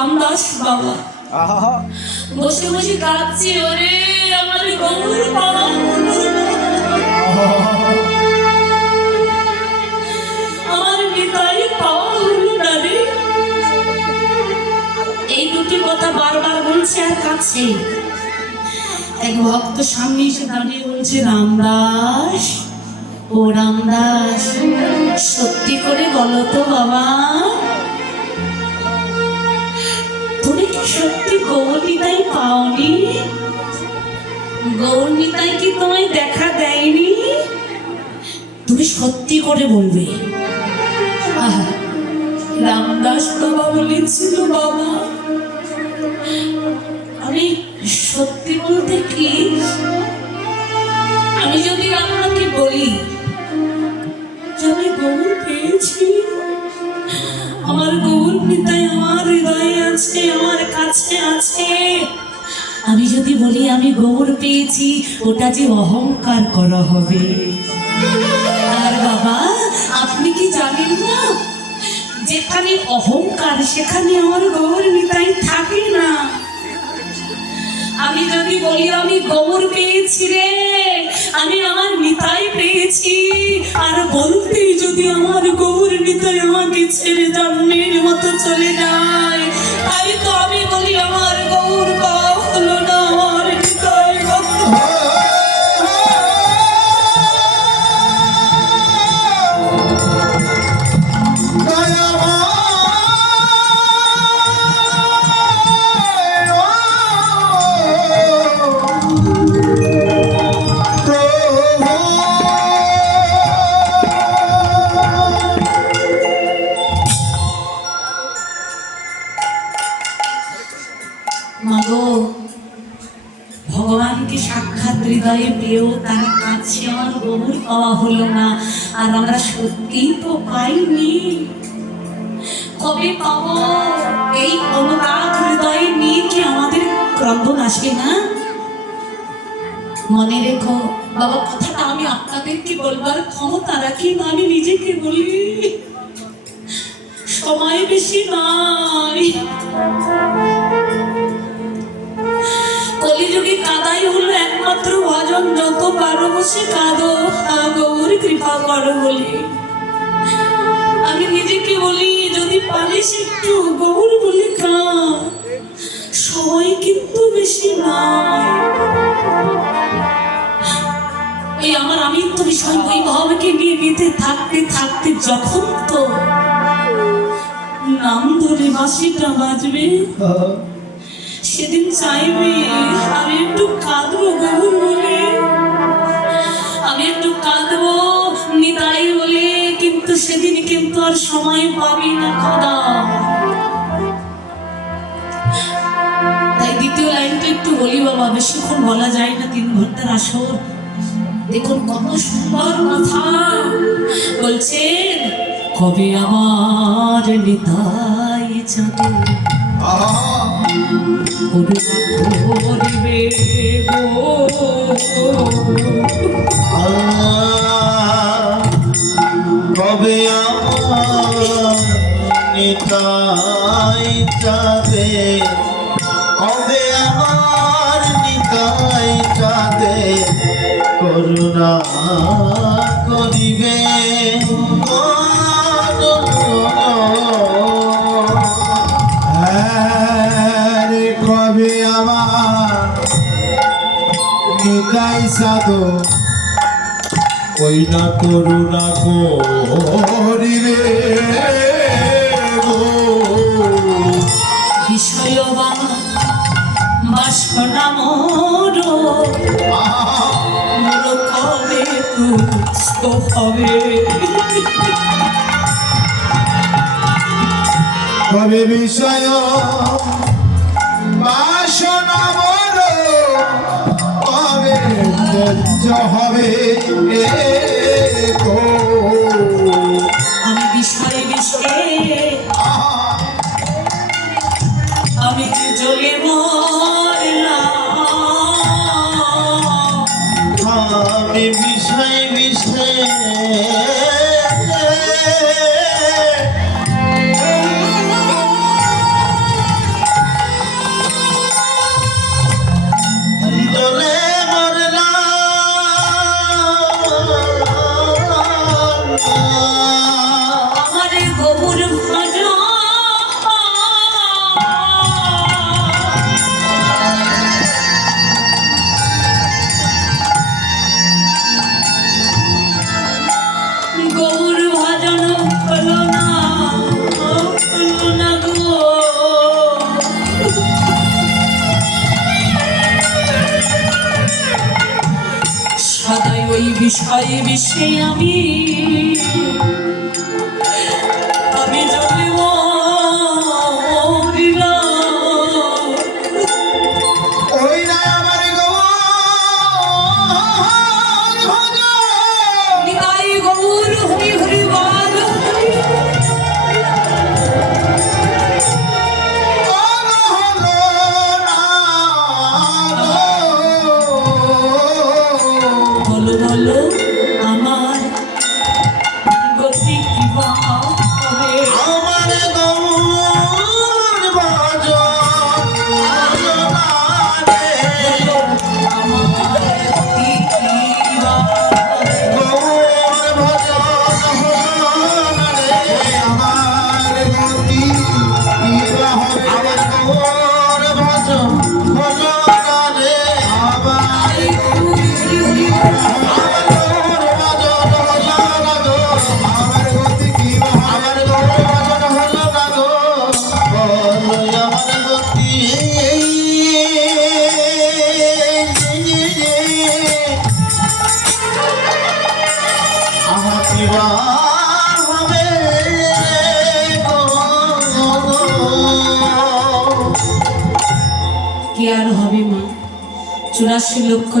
রামদাস বাবা বসে বসে কাঁদছে, ওরে আমার গৌর বাবা আমার নিতাই পাওয়া হলো না রে। এই দুটি কথা বারবার বলছে আর কাছে। এক ভক্ত সামনে এসে দাঁড়িয়ে বলছে, রামদাস, ও রামদাস, সত্যি করে বলো তো বাবা, তুমি কি সত্যি গৌরনিতাই পাওনি? গৌরনিতাই কি তোমায় দেখা দেয়নি? তুমি সত্যি করে বলবে। রামদাস বাবা বলেছিল, বাবা আমি সত্যি বলতে কি, আমি যদি আপনাকে বলি যে আমি গৌর পেয়েছি, আমার গৌর নিতাই আমার হৃদয়ে আছে, আমার কাছে আছে, আমি যদি বলি আমি গৌর পেয়েছি, ওটা যে অহংকার করা হবে। আর বাবা আপনি কি জানেন না, যেখানে অহংকার সেখানে আমার গৌর নিতাই থাকে না। আমি যদি বলি আমি গৌর পেয়েছি রে, আমি আমার নিতাই পেয়েছি, আর বলতেই যদি আমার গৌর নিতাই আমাকে ছেড়ে জন্মের মতো চলে যায়, তাই তো আমি বলি আমার গৌর পাওয়া হলো না, আমার নিতাই ভগবানকে সাক্ষাৎ হৃদয়ে পেয়েও তার কাছে আমার গৌর পাওয়া হলো না। আর আমরা সত্যিই তো পাইনি, কবে পাবো? এই অনুরাগ হৃদয়ে নিয়ে কি আমাদের ক্রন্দন আসে না? মনে রেখো বাবা, কথাটা আমি আপনাদেরকে বলবার ক্ষমতা রাখি না, আমি নিজেকে বলি, সময় বেশি নাই। কলিযুগে কাদাই হলো একমাত্র ভজন, যত পারো বসে কাঁদো, গৌর কৃপা করো বলে। আমি নিজেকে বলি, যদি পারিস একটু গৌর বলে কাঁদ, সময় কিন্তু বেশি নাই। এই আমার আমিত্ব বিষয় ওই ভাবকে নিয়ে নিতে থাকতে থাকতে যখন তো নাম ধরে বাঁশিটা বাজবে, সেদিন চাইবে আমি একটু কাঁদবো গৌর বলে, আমি একটু কাঁদবো নিতাই বলে, কিন্তু সেদিন কিন্তু আর সময় পাবি না খোদা। তাই দ্বিতীয় লাইনটা একটু বলি বাবা, বেশিক্ষণ বলা যায় না, 3 ঘন্টার আসর। দেখুন কত সুন্দর কথা বলছেন, কবে আমার নিতাই যাবে করবে গো, কবে আমার নিতাই যাবে, কবে আমার নিতাই যাবে করুণা করিবে। কবে আমার নিতাই সাধু ওই না করুণা করিবে বিষয় বাসনা মোর কবে তুষ্ট হবে, কবে বিষয় বাসনা মোর কবে ত্যায্য হবে। আমি বিষয়ে বিষয়ে আমি জ্বলে মরলাম, আমি বিষয় বিষয়ে বিষয়ে বিষয়ে আমি যদি মরিলাম, ওই না আমার গৌর ভজন নিতাই গৌর হরি হরি বল হরি। বলো বলো আমার গতি কি বা হবে? আমার গৌর ভজন বলো আমার গতি কি বা হবে? গৌর ভজন আমার গতি কিবা হবে আমার গৌর ভজন ভজন রে আমার নিতাই গৌর হরি হরি বল। আমার গৌর ভজন হলো না গো আমার গতি কিবা আমার গৌর ভজন হলো না গো বলো আমার গতি আমার কিবা হবে গো কি আর হবে মা? 84 লক্ষ